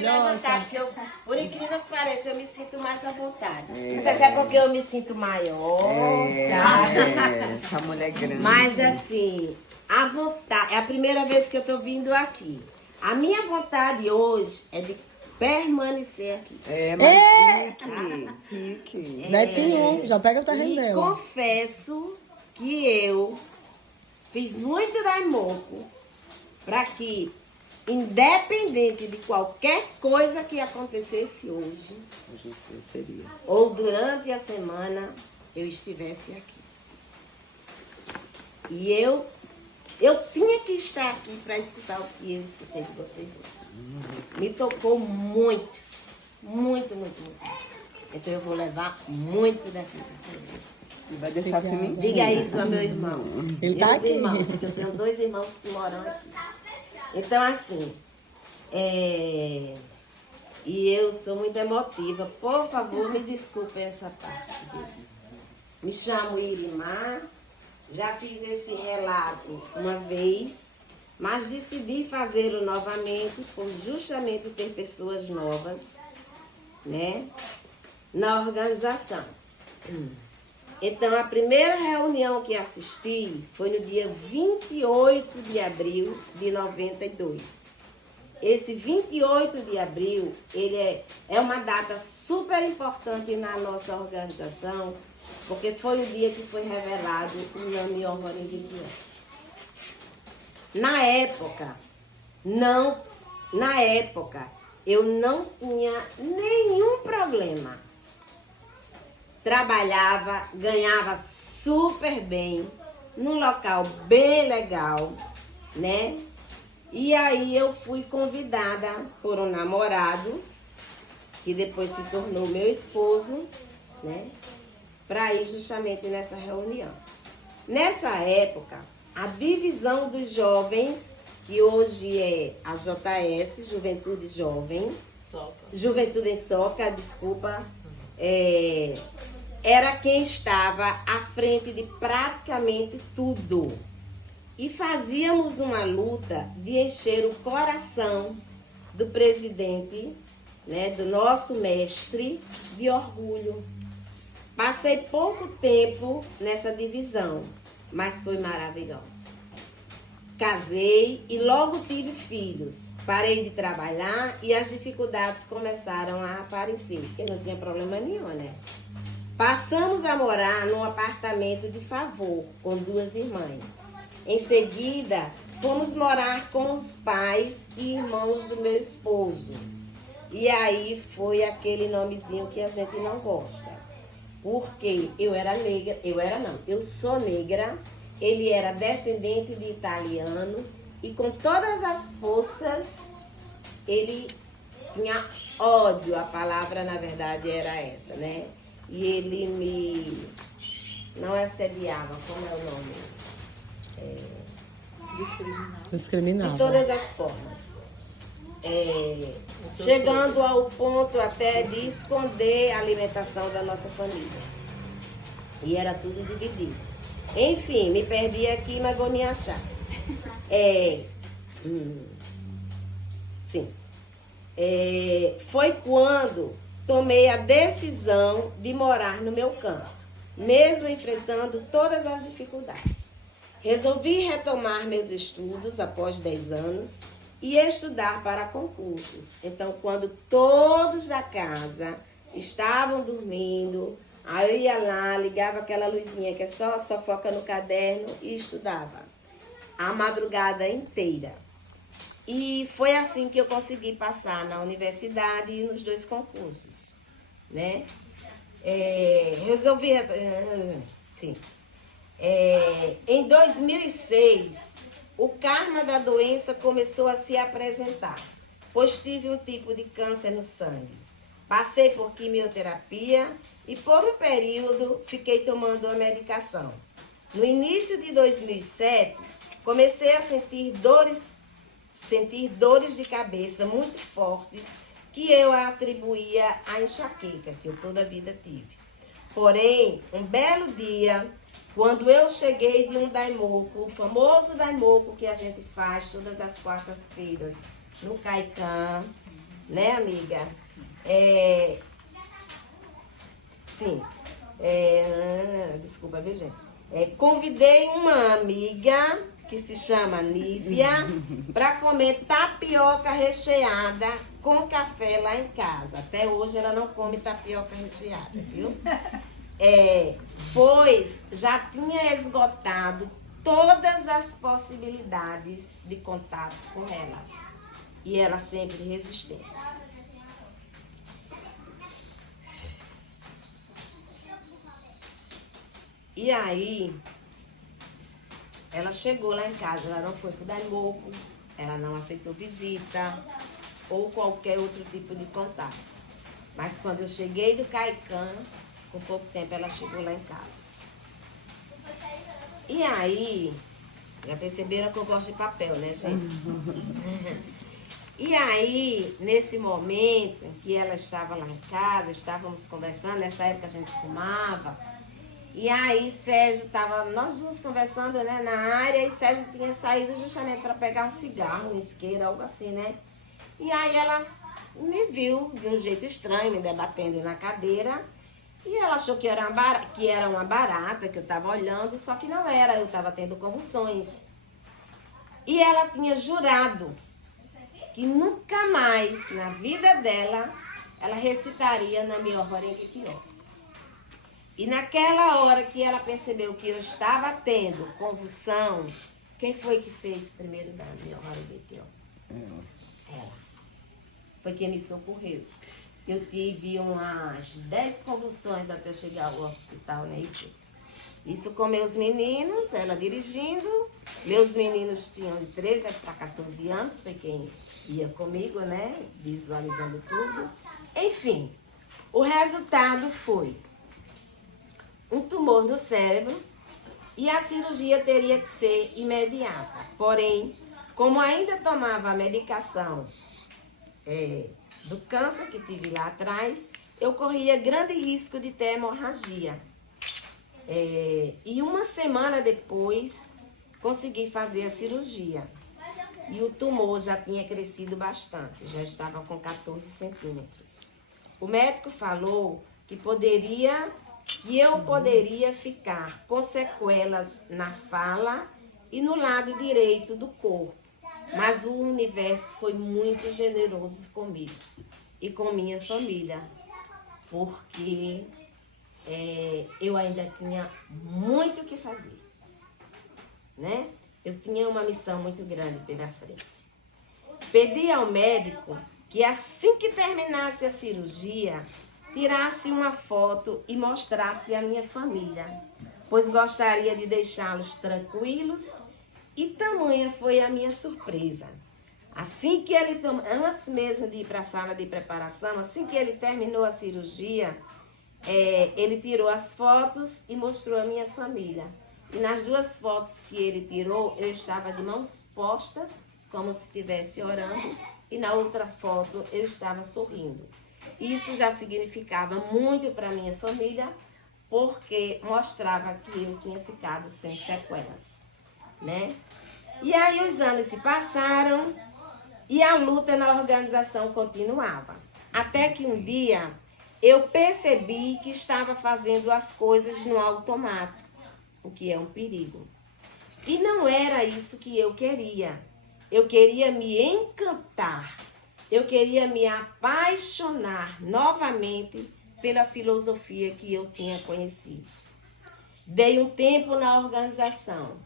levantar, porque eu, por incrível que pareça, eu me sinto mais à vontade. Não sei se é porque eu me sinto maior, sabe? Essa mulher grande. Mas assim, a vontade, é a primeira vez que eu tô vindo aqui. A minha vontade hoje é de permanecer aqui. Mas fique. Netinho, já pega o terreno E dela. confesso que eu fiz muito daimoco para que, independente de qualquer coisa que acontecesse hoje, Seria. ou durante a semana, eu estivesse aqui. E eu tinha que estar aqui para escutar o que eu escutei de vocês hoje. Me tocou muito, muito, muito, muito. Então eu vou levar muito daqui de vocês. E vai deixar sem mentir. Diga isso a meu irmão. Ele tá Meus aqui. irmãos, que eu tenho 2 irmãos que moram aqui. Então, assim, e eu sou muito emotiva. Por favor, me desculpem essa parte. Me chamo Irimar. Já fiz esse relato uma vez, mas decidi fazê-lo novamente por justamente ter pessoas novas, né, na organização. Então, a primeira reunião que assisti foi no dia 28 de abril de 92. Esse 28 de abril, ele é uma data super importante na nossa organização, porque foi o dia que foi revelado o nome Orvani de Guião. Na época, eu não tinha nenhum problema. Trabalhava, ganhava super bem, num local bem legal, né? E aí eu fui convidada por um namorado, que depois se tornou meu esposo, né? Para ir justamente nessa reunião. Nessa época, a divisão dos jovens, que hoje é a JS, Juventude Jovem, Juventude em Soca, desculpa, era quem estava à frente de praticamente tudo. E fazíamos uma luta de encher o coração do presidente, né, do nosso mestre, de orgulho. Passei pouco tempo nessa divisão, mas foi maravilhosa. Casei e logo tive filhos. Parei de trabalhar e as dificuldades começaram a aparecer, porque não tinha problema nenhum, né? Passamos a morar num apartamento de favor com 2 irmãs. Em seguida, fomos morar com os pais e irmãos do meu esposo. E aí foi aquele nomezinho que a gente não gosta. Porque eu sou negra, ele era descendente de italiano e com todas as forças ele tinha ódio, a palavra na verdade era essa, né? E ele não assediava, como é o nome? Discriminava. De todas as formas. Chegando ao ponto até de esconder a alimentação da nossa família. E era tudo dividido. Enfim, me perdi aqui, mas vou me achar. Foi quando tomei a decisão de morar no meu campo, mesmo enfrentando todas as dificuldades. Resolvi retomar meus estudos após 10 anos e estudar para concursos. Então, quando todos da casa estavam dormindo, aí eu ia lá, ligava aquela luzinha que é só foca no caderno e estudava a madrugada inteira. E foi assim que eu consegui passar na universidade e nos 2 concursos, né? Em 2006, o karma da doença começou a se apresentar, pois tive um tipo de câncer no sangue. Passei por quimioterapia e por um período fiquei tomando a medicação. No início de 2007, comecei a sentir dores de cabeça muito fortes que eu atribuía à enxaqueca que eu toda a vida tive. Porém, um belo dia, quando eu cheguei de um daimoco, o famoso daimoco que a gente faz todas as quartas-feiras no Caicã, né, amiga? Sim. Desculpa, viu, gente? Convidei uma amiga que se chama Lívia para comer tapioca recheada com café lá em casa. Até hoje ela não come tapioca recheada, viu? Pois já tinha esgotado todas as possibilidades de contato com ela. E ela sempre resistente. E aí, ela chegou lá em casa, ela não foi pro Daimoco, ela não aceitou visita ou qualquer outro tipo de contato. Mas quando eu cheguei do Caicã, com pouco tempo ela chegou lá em casa. E aí, já perceberam que eu gosto de papel, né, gente? E aí, nesse momento em que ela estava lá em casa, estávamos conversando, nessa época a gente fumava. E aí Sérgio estava, nós duas conversando, né, na área, e Sérgio tinha saído justamente para pegar um cigarro, um isqueiro, algo assim, né? E aí ela me viu de um jeito estranho, me debatendo na cadeira, e ela achou que era uma barata que eu estava olhando, só que não era, eu estava tendo convulsões. E ela tinha jurado que nunca mais na vida dela ela recitaria na minha Horengekiyo. E naquela hora que ela percebeu que eu estava tendo convulsão, quem foi que fez primeiro da minha Horengekiyo? Ela. Foi quem me socorreu. Eu tive umas 10 convulsões até chegar ao hospital, né? Isso com meus meninos, ela dirigindo. Meus meninos tinham de 13 para 14 anos, foi quem ia comigo, né? Visualizando tudo. Enfim, o resultado foi um tumor no cérebro e a cirurgia teria que ser imediata. Porém, como ainda tomava a medicação do câncer que tive lá atrás, eu corria grande risco de ter hemorragia. E uma semana depois, consegui fazer a cirurgia. E o tumor já tinha crescido bastante, já estava com 14 centímetros. O médico falou que eu poderia ficar com sequelas na fala e no lado direito do corpo. Mas o universo foi muito generoso comigo e com minha família, porque eu ainda tinha muito o que fazer, né? Eu tinha uma missão muito grande pela frente. Pedi ao médico que assim que terminasse a cirurgia, tirasse uma foto e mostrasse a minha família, pois gostaria de deixá-los tranquilos, e tamanha foi a minha surpresa. Assim que ele, antes mesmo de ir para a sala de preparação, assim que ele terminou a cirurgia, ele tirou as fotos e mostrou a minha família. E nas duas fotos que ele tirou, eu estava de mãos postas, como se estivesse orando, e na outra foto eu estava sorrindo. Isso já significava muito para minha família, porque mostrava que eu tinha ficado sem sequelas, né? E aí os anos se passaram e a luta na organização continuava. Até que um dia eu percebi que estava fazendo as coisas no automático, o que é um perigo. E não era isso que eu queria. Eu queria me encantar. Eu queria me apaixonar novamente pela filosofia que eu tinha conhecido. Dei um tempo na organização.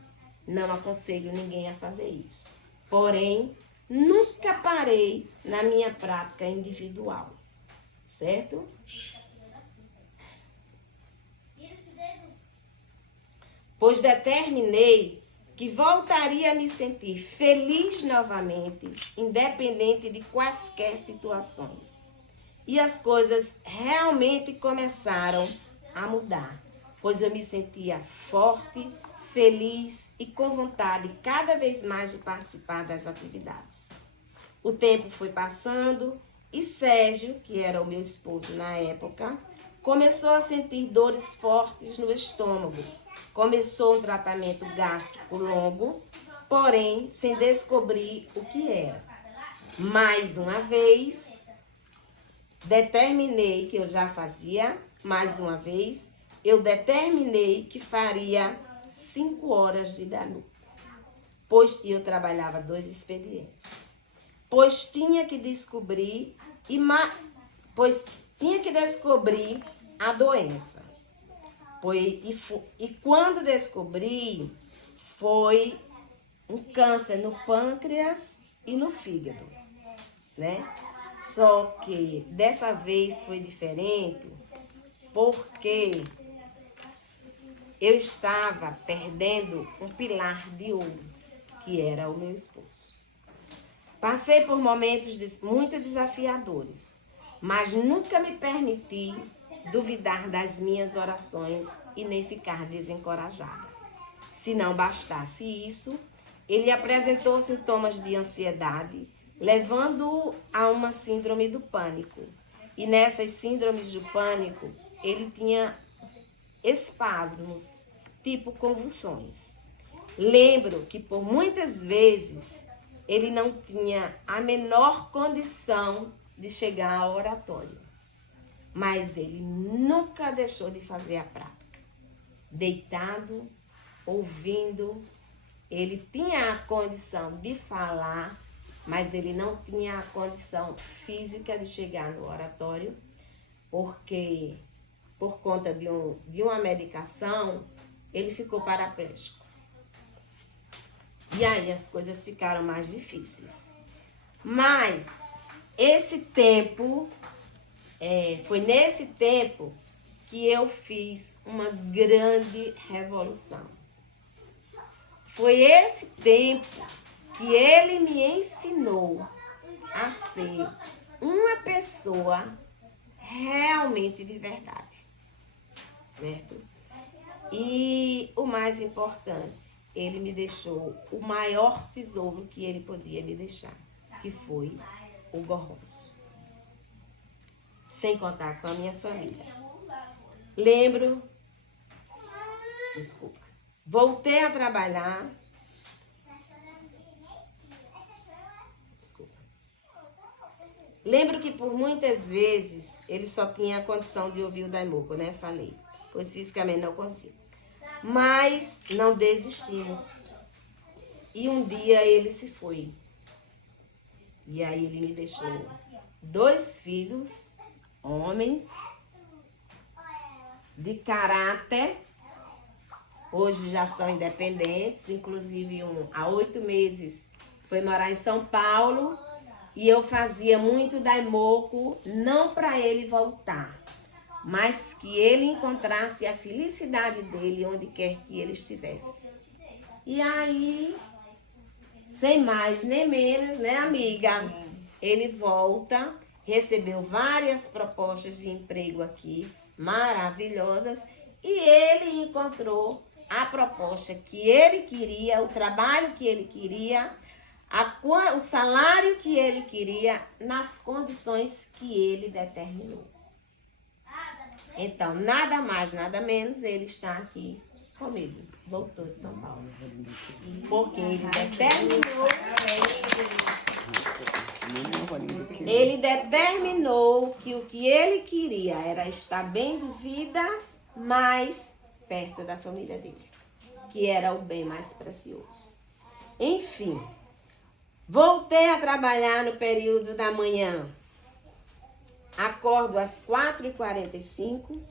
Não aconselho ninguém a fazer isso. Porém, nunca parei na minha prática individual. Certo? Pois determinei que voltaria a me sentir feliz novamente, independente de quaisquer situações. E as coisas realmente começaram a mudar, pois eu me sentia forte, feliz e com vontade cada vez mais de participar das atividades. O tempo foi passando e Sérgio, que era o meu esposo na época, começou a sentir dores fortes no estômago. Começou um tratamento gástrico longo, porém sem descobrir o que era. Mais uma vez, determinei que eu já fazia, mais uma vez, eu determinei que faria 5 horas de Danu, pois eu trabalhava 2 expedientes, pois tinha que descobrir a doença. E quando descobri, foi um câncer no pâncreas e no fígado, né? Só que dessa vez foi diferente, porque eu estava perdendo um pilar de ouro, que era o meu esposo. Passei por momentos muito desafiadores, mas nunca me permiti duvidar das minhas orações e nem ficar desencorajada. Se não bastasse isso, ele apresentou sintomas de ansiedade, levando-o a uma síndrome do pânico. E nessas síndromes do pânico, ele tinha espasmos, tipo convulsões. Lembro que por muitas vezes ele não tinha a menor condição de chegar ao oratório, mas ele nunca deixou de fazer a prática. Deitado, ouvindo, ele tinha a condição de falar, mas ele não tinha a condição física de chegar no oratório, porque por conta de uma medicação, ele ficou paraplégico. E aí as coisas ficaram mais difíceis. Mas esse tempo, foi nesse tempo que eu fiz uma grande revolução. Foi esse tempo que ele me ensinou a ser uma pessoa realmente de verdade, certo? E o mais importante, ele me deixou o maior tesouro que ele podia me deixar, que foi o Gorgonzo. Sem contar com a minha família. Voltei a trabalhar. Lembro que por muitas vezes ele só tinha a condição de ouvir o Daimoku, né? Falei, pois fisicamente não consigo. Mas não desistimos. E um dia ele se foi. E aí ele me deixou 2 filhos, homens, de caráter. Hoje já são independentes, inclusive um há 8 meses foi morar em São Paulo. E eu fazia muito Daimoku, não para ele voltar, mas que ele encontrasse a felicidade dele onde quer que ele estivesse. E aí, sem mais nem menos, né, amiga? Ele volta, recebeu várias propostas de emprego aqui, maravilhosas, e ele encontrou a proposta que ele queria, o trabalho que ele queria, o salário que ele queria, nas condições que ele determinou. Então, nada mais, nada menos, ele está aqui comigo. Voltou de São Paulo. Porque ele determinou. Ele determinou que o que ele queria era estar bem de vida, mas perto da família dele, que era o bem mais precioso. Enfim. Voltei a trabalhar no período da manhã. Acordo às 4h45,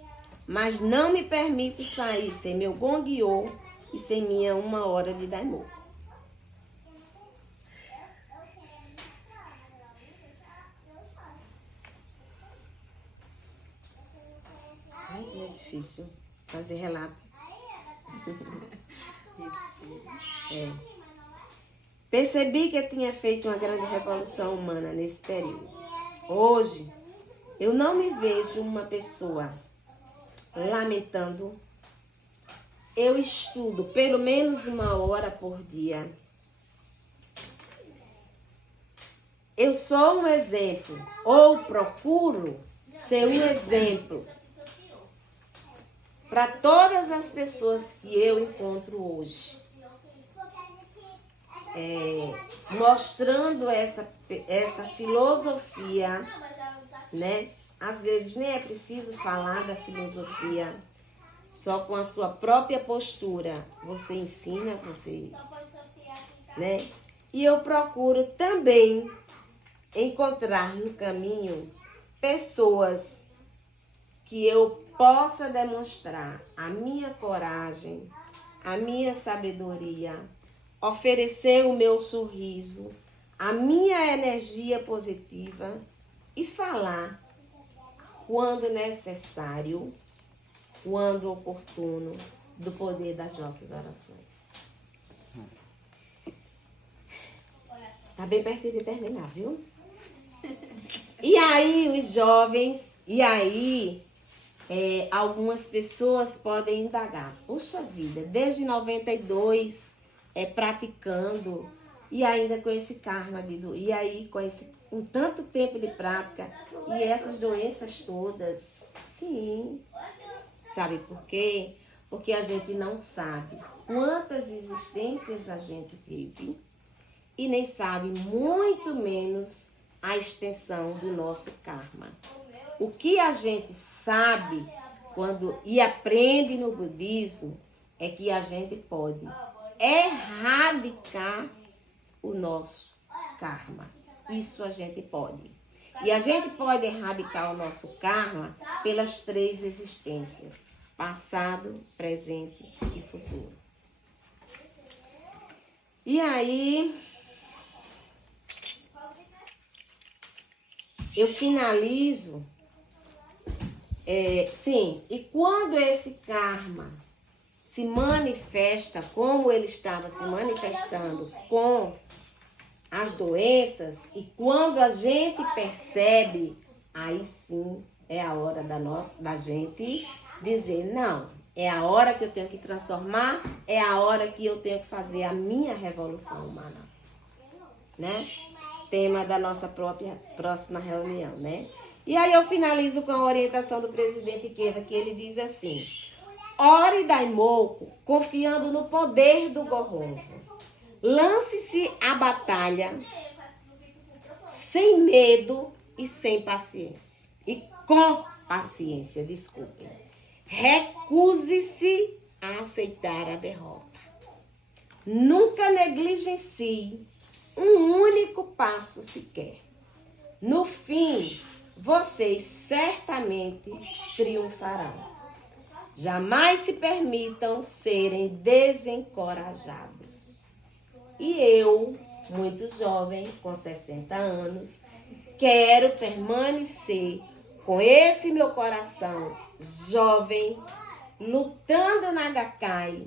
mas não me permito sair sem meu Gongyo e sem minha 1 hora de Daimoku. Ai, como é difícil fazer relato. Percebi que eu tinha feito uma grande revolução humana nesse período. Hoje, eu não me vejo uma pessoa lamentando. Eu estudo pelo menos 1 hora por dia. Eu sou um exemplo, ou procuro ser um exemplo para todas as pessoas que eu encontro hoje. Mostrando essa filosofia, né, às vezes nem é preciso falar da filosofia, só com a sua própria postura você ensina, você, né? E eu procuro também encontrar no caminho pessoas que eu possa demonstrar a minha coragem, a minha sabedoria, oferecer o meu sorriso, a minha energia positiva e falar quando necessário, quando oportuno, do poder das nossas orações. Tá bem perto de terminar, viu? E aí, os jovens, algumas pessoas podem indagar. Puxa vida, desde 92, praticando, e ainda com esse karma, e aí com tanto tempo de prática, e essas doenças todas. Sim. Sabe por quê? Porque a gente não sabe quantas existências a gente teve e nem sabe muito menos a extensão do nosso karma. O que a gente sabe e aprende no budismo é que a gente pode erradicar o nosso karma. Isso a gente pode. E a gente pode erradicar o nosso karma pelas 3 existências: passado, presente e futuro. E aí, eu finalizo. E quando esse karma se manifesta como ele estava se manifestando com as doenças, e quando a gente percebe, aí sim é a hora da gente dizer, não, é a hora que eu tenho que transformar, é a hora que eu tenho que fazer a minha revolução humana, né? Tema da nossa próxima reunião, né? E aí eu finalizo com a orientação do presidente Ikeda, que ele diz assim: ore Daimoku confiando no poder do Gohonzon. Lance-se à batalha sem medo e sem paciência. E com paciência, desculpem. Recuse-se a aceitar a derrota. Nunca negligencie um único passo sequer. No fim, vocês certamente triunfarão. Jamais se permitam serem desencorajados. E eu, muito jovem, com 60 anos, quero permanecer com esse meu coração jovem, lutando na Gakkai,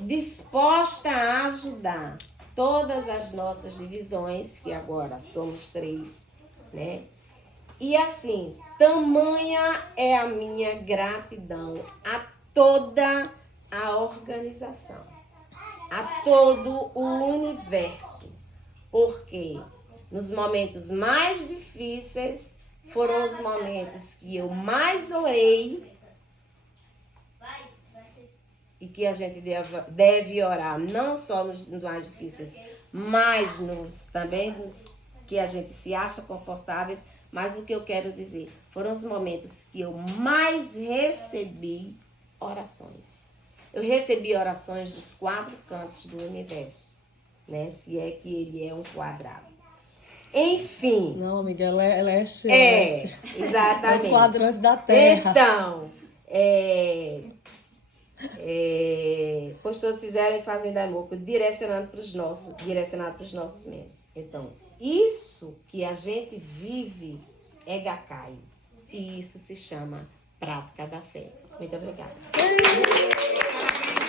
disposta a ajudar todas as nossas divisões, que agora somos 3, né? E assim, tamanha é a minha gratidão a toda a organização, a todo o universo, porque nos momentos mais difíceis foram os momentos que eu mais orei, e que a gente deve orar não só nos mais difíceis, mas também nos que a gente se acha confortáveis. Mas o que eu quero dizer, foram os momentos que eu mais recebi orações. Eu recebi orações dos 4 cantos do universo, né? Se é que ele é um quadrado. Enfim. Não, amiga, ela é cheia. Exatamente. Os quadrantes da Terra. Então, pois todos fizerem fazem Daimoku, direcionado para os nossos membros. Então, isso que a gente vive é Gakkai. E isso se chama prática da fé. Muito obrigada.